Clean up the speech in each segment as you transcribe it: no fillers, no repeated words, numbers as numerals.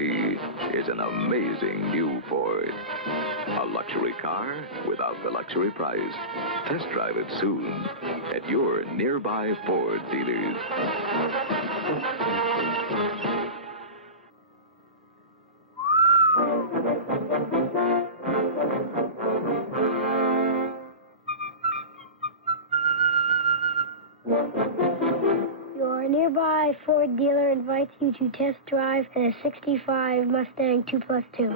F-150 is an amazing new Ford. A luxury car without the luxury price. Test drive it soon at your nearby Ford dealers. Your nearby Ford dealer invites you to test drive a 65 Mustang 2+2.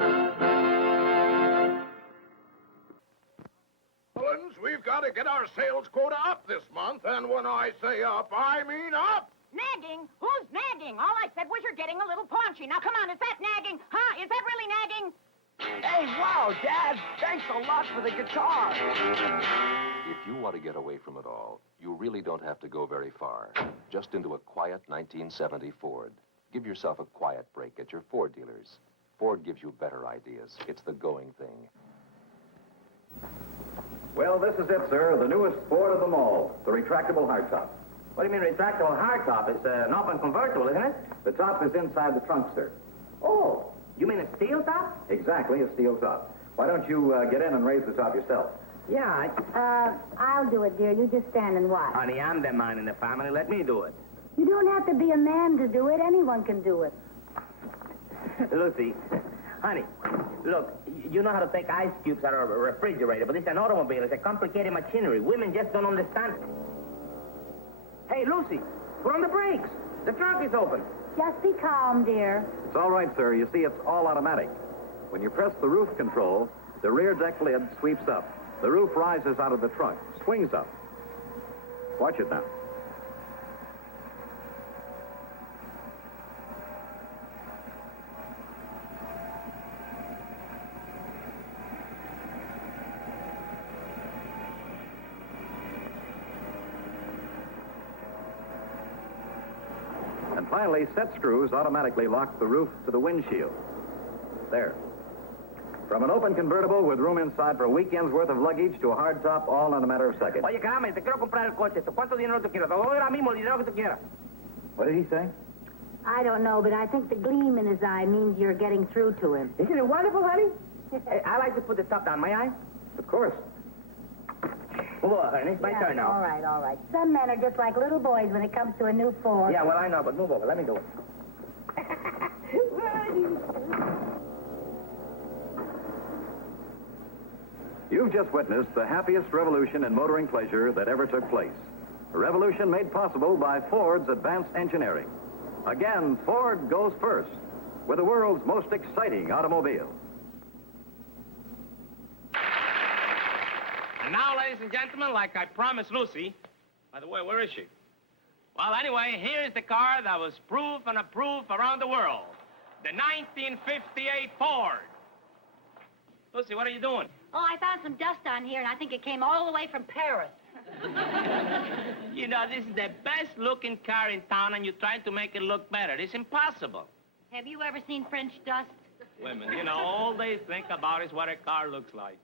Mullins, we've got to get our sales quota up this month, and when I say up, I mean up. Nagging? Who's nagging? All I said was you're getting a little paunchy. Now, come on, is that nagging? Huh? Is that really nagging? Hey, wow, Dad, thanks a lot for the guitar. If you want to get away from it all, you really don't have to go very far. Just into a quiet 1970 Ford. Give yourself a quiet break at your Ford dealers. Ford gives you better ideas. It's the going thing. Well, this is it, sir. The newest Ford of them all. The retractable hardtop. What do you mean retractable hardtop? It's an open convertible, isn't it? The top is inside the trunk, sir. Oh, you mean a steel top? Exactly, a steel top. Why don't you get in and raise the top yourself? Yeah, I'll do it, dear. You just stand and watch. honey, I'm the man in the family. Let me do it. You don't have to be a man to do it. Anyone can do it. Lucy, honey, look, you know how to take ice cubes out of a refrigerator, but it's an automobile. It's a complicated machinery. Women just don't understand it. Hey, Lucy, put on the brakes. The trunk is open. Just be calm, dear. It's all right, sir. You see, it's all automatic. When you press the roof control, the rear deck lid sweeps up. The roof rises out of the trunk, swings up. Watch it now. And finally, set screws automatically lock the roof to the windshield. There. From an open convertible with room inside for a weekend's worth of luggage to a hardtop, all in a matter of seconds. Oye, caramba, te quiero comprar el coche. ¿Cuánto dinero tú quieres? Te doy ahora mismo el dinero que tú quieras. What did he say? I don't know, but I think the gleam in his eye means you're getting through to him. Isn't it wonderful, honey? Hey, I like to put the top down, may I? Of course. Move over, honey. It's my turn now. All right, all right. Some men are just like little boys when it comes to a new Ford. Yeah, well, I know, but move over. Let me do it. You've just witnessed the happiest revolution in motoring pleasure that ever took place. A revolution made possible by Ford's advanced engineering. Again, Ford goes first with the world's most exciting automobile. And now, ladies and gentlemen, like I promised Lucy... By the way, where is she? Well, anyway, here's the car that was proof and approved around the world. The 1958 Ford. Lucy, what are you doing? Oh, I found some dust on here, and I think it came all the way from Paris. You know, this is the best-looking car in town, and you're trying to make it look better. It's impossible. Have you ever seen French dust? Women, you know, all they think about is what a car looks like.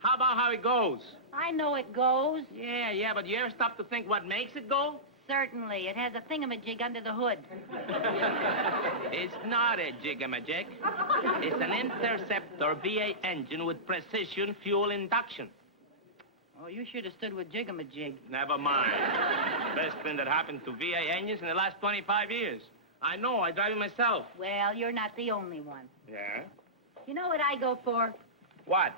How about how it goes? I know it goes. Yeah, but you ever stop to think what makes it go? Certainly. It has a thingamajig under the hood. It's not a jigamajig. It's an Interceptor V8 engine with precision fuel induction. Oh, you should have stood with jigamajig. Never mind. Best thing that happened to V8 engines in the last 25 years. I know, I drive it myself. Well, you're not the only one. Yeah? You know what I go for? What?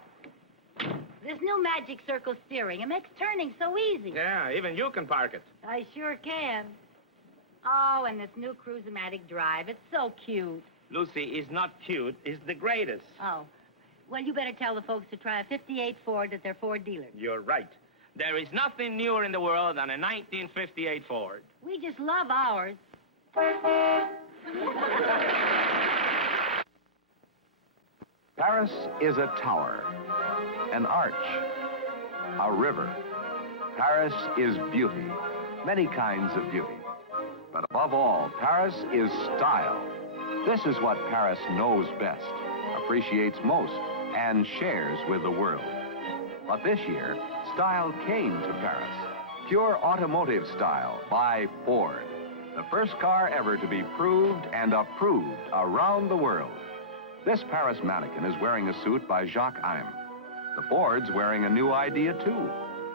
This new Magic Circle steering. It makes turning so easy. Yeah, even you can park it. I sure can. Oh, and this new Cruise-O-Matic drive. It's so cute. Lucy is not cute. It's the greatest. Oh. Well, you better tell the folks to try a 58 Ford at their Ford dealer. You're right. There is nothing newer in the world than a 1958 Ford. We just love ours. Paris is a tower, an arch, a river. Paris is beauty, many kinds of beauty. But above all, Paris is style. This is what Paris knows best, appreciates most, and shares with the world. But this year, style came to Paris. Pure automotive style by Ford. The first car ever to be proved and approved around the world. This Paris mannequin is wearing a suit by Jacques Heim. The Ford's wearing a new idea, too.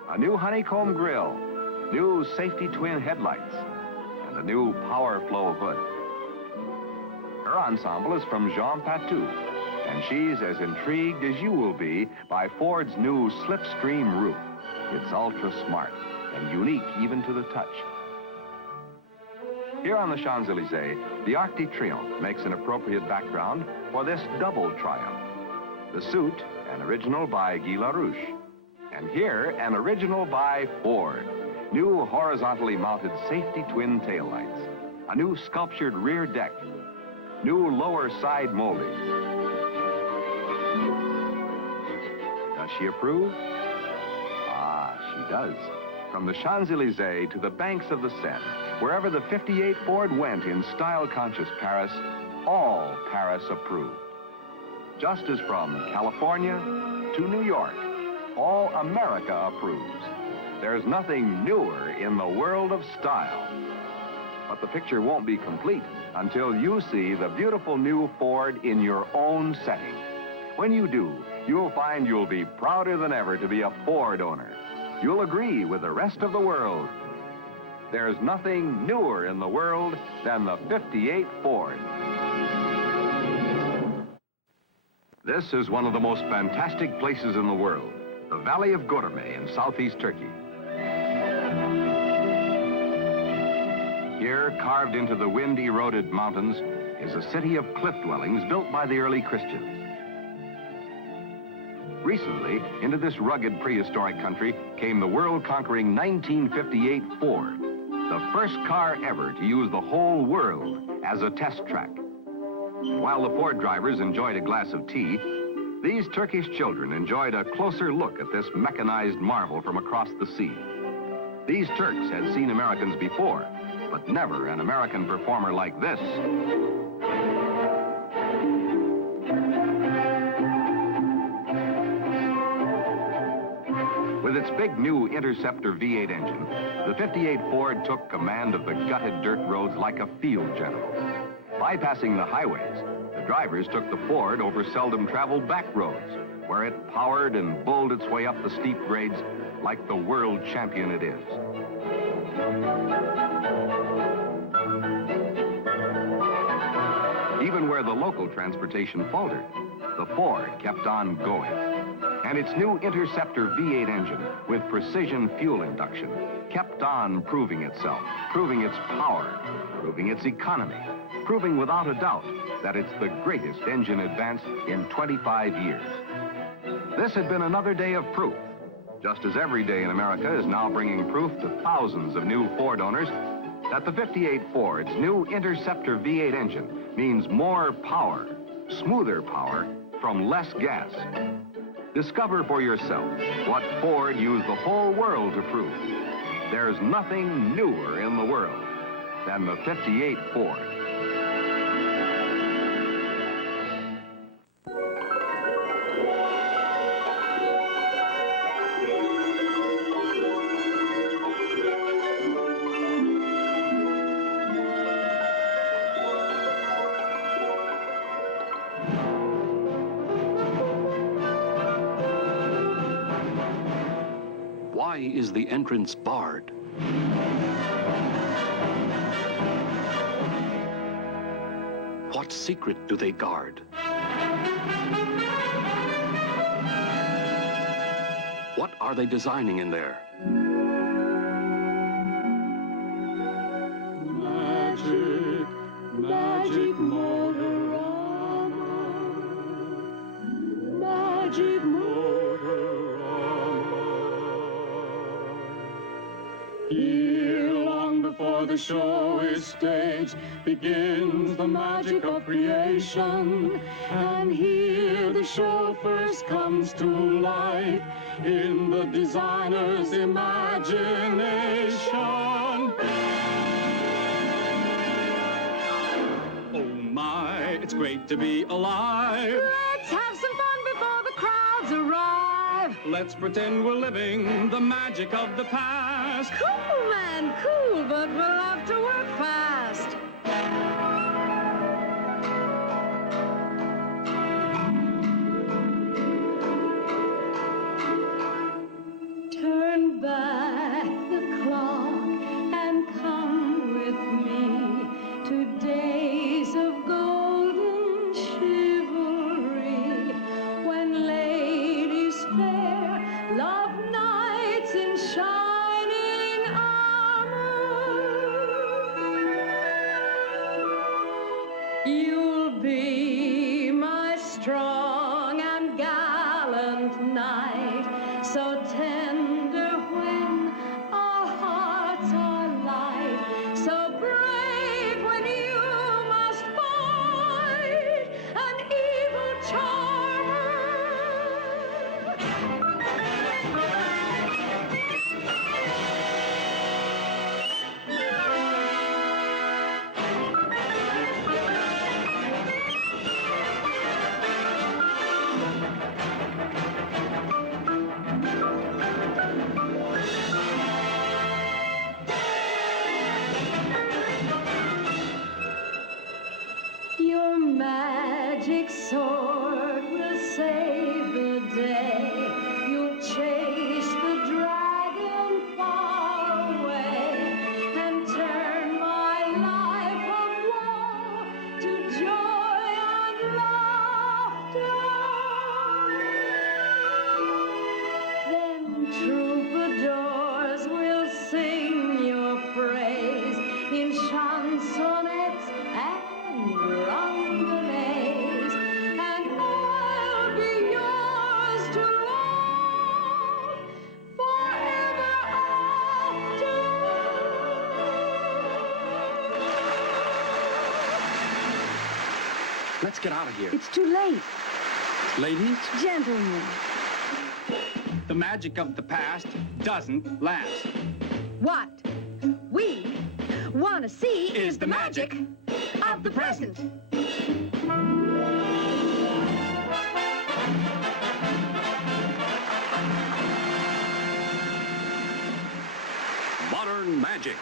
A new honeycomb grille, new safety twin headlights, and a new power flow hood. Her ensemble is from Jean Patou, and she's as intrigued as you will be by Ford's new slipstream roof. It's ultra smart and unique even to the touch. Here on the Champs-Élysées, the Arc de Triomphe makes an appropriate background for this double triumph. The suit, an original by Guy Larouche. And here, an original by Ford. New horizontally mounted safety twin taillights. A new sculptured rear deck. New lower side moldings. Does she approve? Ah, she does. From the Champs-Élysées to the banks of the Seine, wherever the 58 Ford went in style-conscious Paris, all Paris approved. Just as from California to New York, all America approves. There's nothing newer in the world of style. But the picture won't be complete until you see the beautiful new Ford in your own setting. When you do, you'll find you'll be prouder than ever to be a Ford owner. You'll agree with the rest of the world. There's nothing newer in the world than the 58 Ford. This is one of the most fantastic places in the world, the Valley of Göreme in southeast Turkey. Here, carved into the wind-eroded mountains, is a city of cliff dwellings built by the early Christians. Recently, into this rugged prehistoric country came the world-conquering 1958 Ford, the first car ever to use the whole world as a test track. While the Ford drivers enjoyed a glass of tea, these Turkish children enjoyed a closer look at this mechanized marvel from across the sea. These Turks had seen Americans before, but never an American performer like this. With its big new Interceptor V8 engine, the 58 Ford took command of the gutted dirt roads like a field general. Bypassing the highways, the drivers took the Ford over seldom-traveled back roads, where it powered and bulled its way up the steep grades like the world champion it is. Even where the local transportation faltered, the Ford kept on going. And its new Interceptor V8 engine, with precision fuel induction, kept on proving itself, proving its power, proving its economy, proving without a doubt that it's the greatest engine advance in 25 years. This had been another day of proof, just as every day in America is now bringing proof to thousands of new Ford owners that the 58 Ford's new Interceptor V8 engine means more power, smoother power, from less gas. Discover for yourself what Ford used the whole world to prove. There's nothing newer in the world than the 58 Ford. Why is the entrance barred? What secret do they guard? What are they designing in there? Magic, magic Motorama. Magic Here, long before the show is staged, begins the magic of creation. And here the show first comes to life in the designer's imagination. Oh my, it's great to be alive. Let's have some fun before the crowds arrive. Let's pretend we're living the magic of the past. Cool, man, and cool, but we'll have to work fast. Turn back the clock and come with me to days of golden chivalry, when ladies fair love knights in shining armor. You'll be my strong and gallant knight, so tender when our hearts are light, so brave when you must fight an evil charmer. Your magic sword will save the day. You'll chase the dragon far away and turn my life of woe to joy and laughter. Then troubadours will sing your praise in chansonnettes and rondelets, and I'll be yours to love forever after. Let's get out of here. It's too late. Ladies, Gentlemen. the magic of the past doesn't last. What we want to see is the magic of the present. Modern Magic,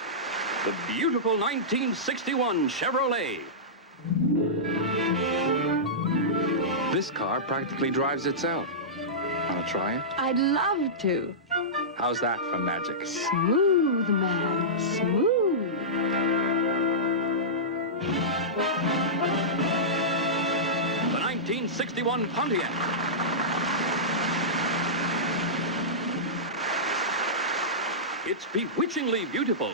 the beautiful 1961 Chevrolet. This car practically drives itself. Wanna try it? I'd love to. How's that for magic? Smooth, man, smooth. The 1961 Pontiac. It's bewitchingly beautiful.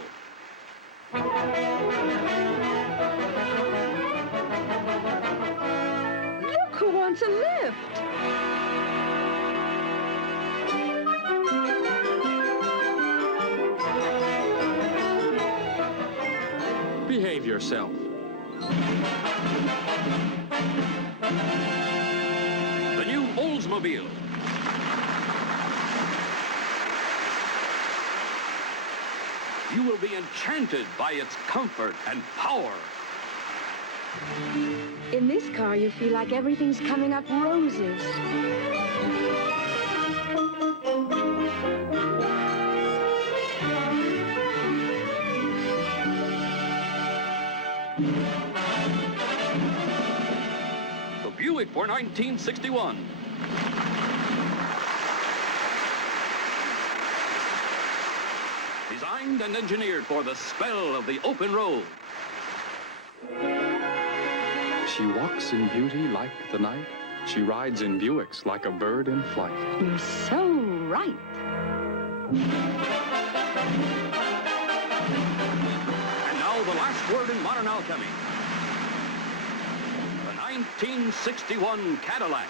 Look who wants a lift. Behave yourself. The new Oldsmobile. You will be enchanted by its comfort and power. In this car, you feel like everything's coming up roses. The Buick for 1961. Designed and engineered for the spell of the open road. She walks in beauty like the night. She rides in Buicks like a bird in flight. You're so right. And now the last word in modern alchemy. The 1961 Cadillac.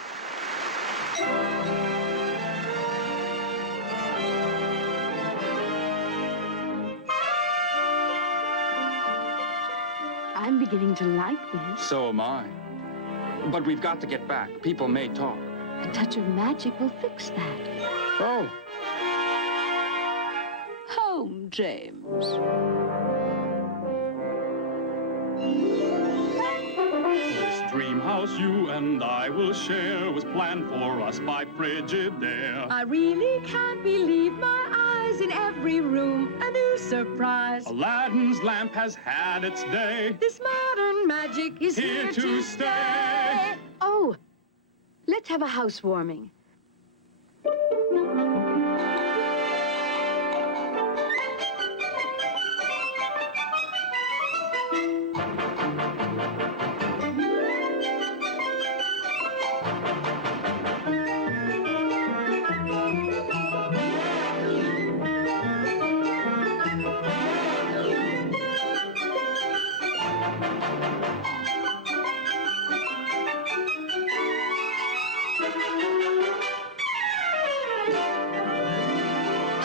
I'm beginning to like this. So am I. But we've got to get back. People may talk. A touch of magic will fix that. Oh. Home, James. This dream house you and I will share was planned for us by Frigidaire. I really can't believe my eyes There's in every room a new surprise. Aladdin's lamp has had its day. This modern magic is here to stay. Oh, let's have a housewarming.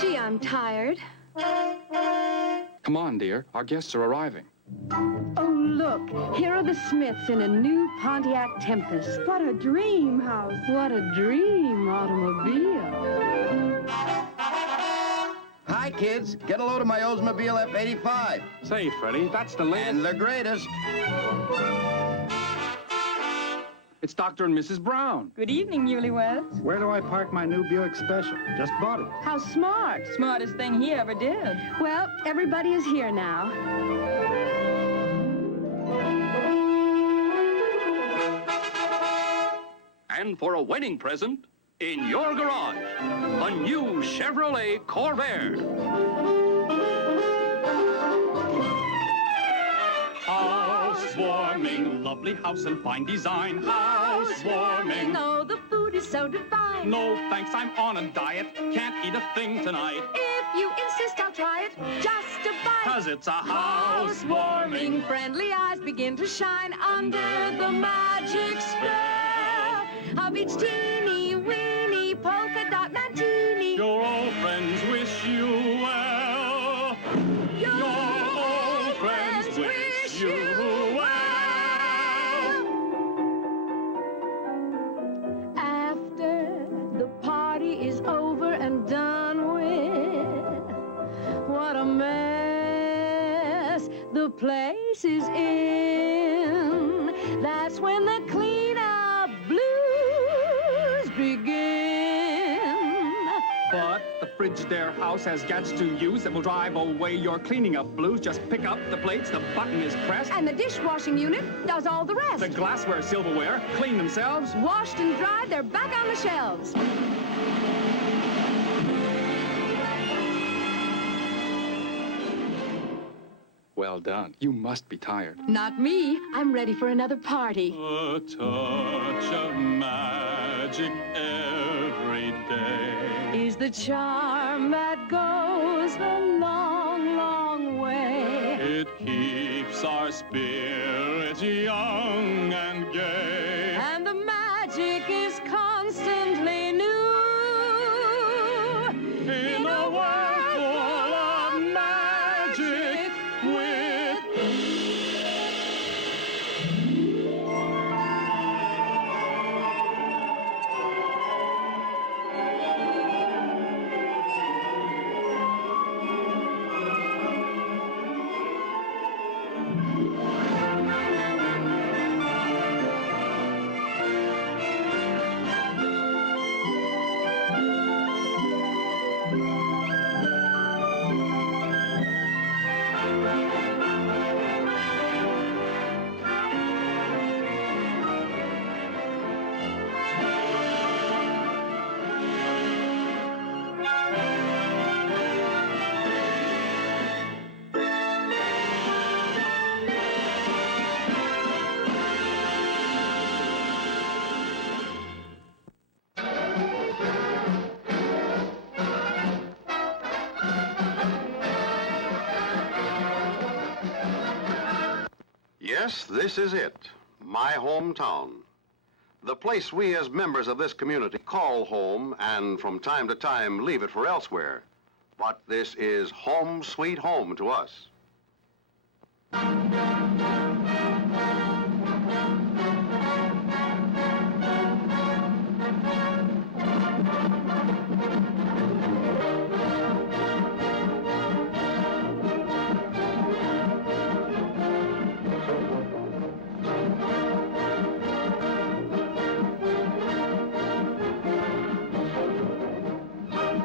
Gee, I'm tired. Come on, dear. Our guests are arriving. Oh, look. Here are the Smiths in a new Pontiac Tempest. What a dream house. What a dream automobile. Hi, kids. Get a load of my Oldsmobile F-85. Say, Freddie, that's the latest. And the greatest. It's Dr. and Mrs. Brown. Good evening, newlyweds. Where do I park my new Buick Special? Just bought it. How smart. Smartest thing he ever did. Well, everybody is here now. And for a wedding present, in your garage, a new Chevrolet Corvair. Housewarming, lovely house and fine design. Housewarming. Oh, the food is so divine. No thanks, I'm on a diet. Can't eat a thing tonight. If you insist, I'll try it. Just a bite. 'Cause it's a housewarming. Friendly eyes begin to shine under the magic spell of each teeny weeny polka dot mantini. Your old friends wish you well. Your old friends wish you well. After the party is over and done with, what a mess the place is in. That's when the cleanup blues begin. But the Frigidaire house has gadgets to use that will drive away your cleaning up blues. Just pick up the plates, the button is pressed. And the dishwashing unit does all the rest. The glassware, silverware clean themselves. Washed and dried, they're back on the shelves. Well done. You must be tired. Not me. I'm ready for another party. A touch of magic every day Is the charm that goes a long, long way. It keeps our spirits young and gay. And the magic is constantly new. In a world full of magic with... Yes, this is it, my hometown. The place we as members of this community call home and from time to time leave it for elsewhere. But this is home sweet home to us.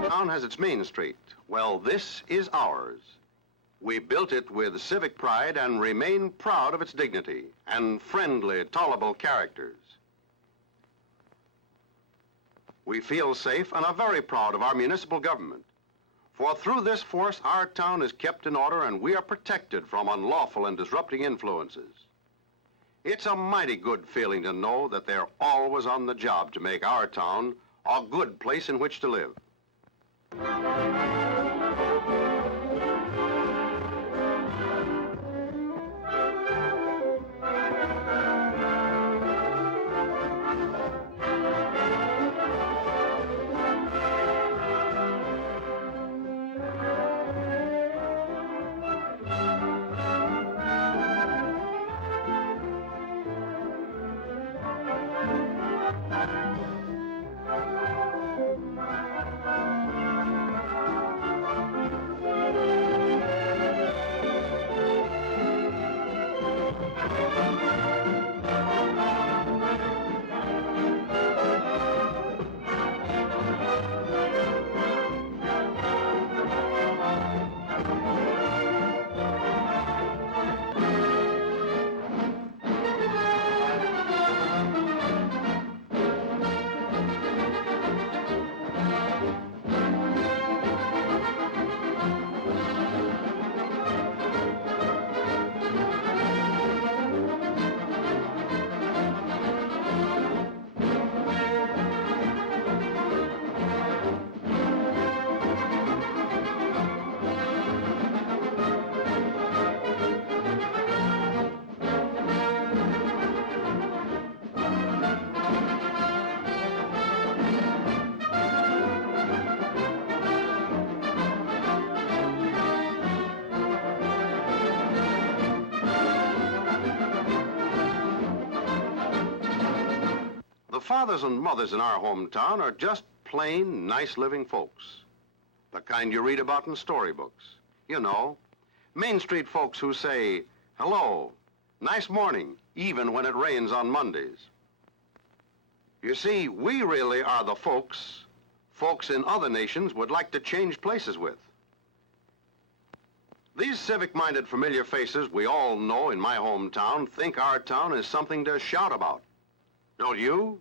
Town has its main street, Well, this is ours. We built it with civic pride and remain proud of its dignity and friendly, tolerable characters. We feel safe and are very proud of our municipal government. For through this force, our town is kept in order and we are protected from unlawful and disrupting influences. It's a mighty good feeling to know that they're always on the job to make our town a good place in which to live. The fathers and mothers in our hometown are just plain, nice living folks. The kind you read about in storybooks. You know, Main Street folks who say, hello, nice morning, even when it rains on Mondays. You see, we really are the folks in other nations would like to change places with. These civic-minded familiar faces we all know in my hometown think our town is something to shout about. Don't you?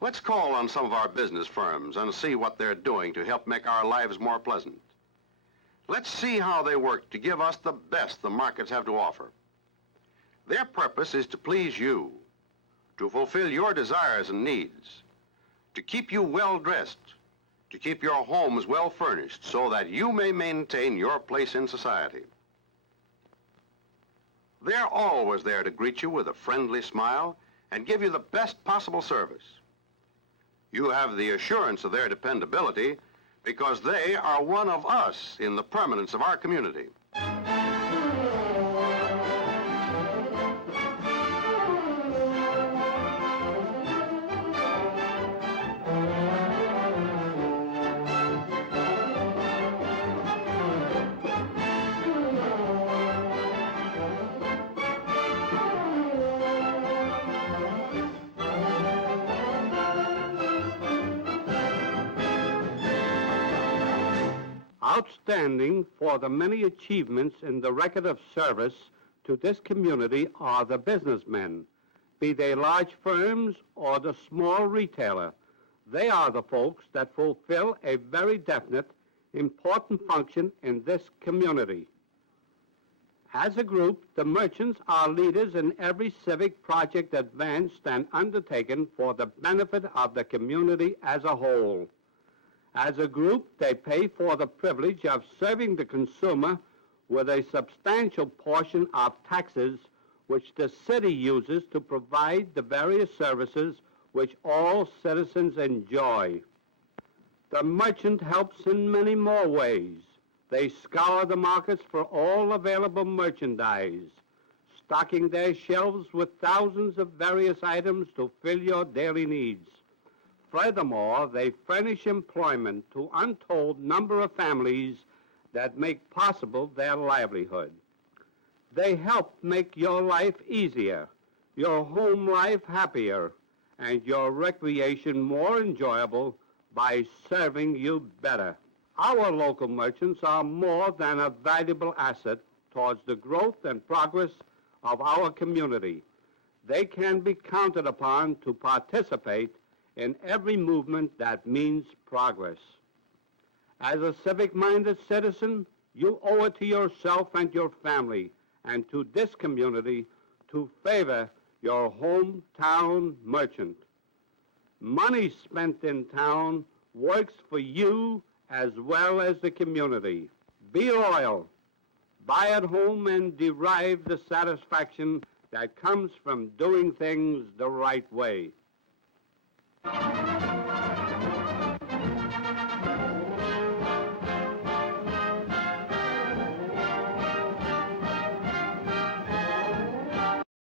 Let's call on some of our business firms and see what they're doing to help make our lives more pleasant. Let's see how they work to give us the best the markets have to offer. Their purpose is to please you, to fulfill your desires and needs, to keep you well-dressed, to keep your homes well-furnished so that you may maintain your place in society. They're always there to greet you with a friendly smile and give you the best possible service. You have the assurance of their dependability because they are one of us in the permanence of our community. Outstanding for the many achievements in the record of service to this community are the businessmen, be they large firms or the small retailer. They are the folks that fulfill a very definite important function in this community. As a group, the merchants are leaders in every civic project advanced and undertaken for the benefit of the community as a whole. As a group, they pay for the privilege of serving the consumer with a substantial portion of taxes which the city uses to provide the various services which all citizens enjoy. The merchant helps in many more ways. They scour the markets for all available merchandise, stocking their shelves with thousands of various items to fill your daily needs. Furthermore, they furnish employment to untold number of families that make possible their livelihood. They help make your life easier, your home life happier, and your recreation more enjoyable by serving you better. Our local merchants are more than a valuable asset towards the growth and progress of our community. They can be counted upon to participate in every movement that means progress. As a civic-minded citizen, you owe it to yourself and your family and to this community to favor your hometown merchant. Money spent in town works for you as well as the community. Be loyal. Buy at home and derive the satisfaction that comes from doing things the right way.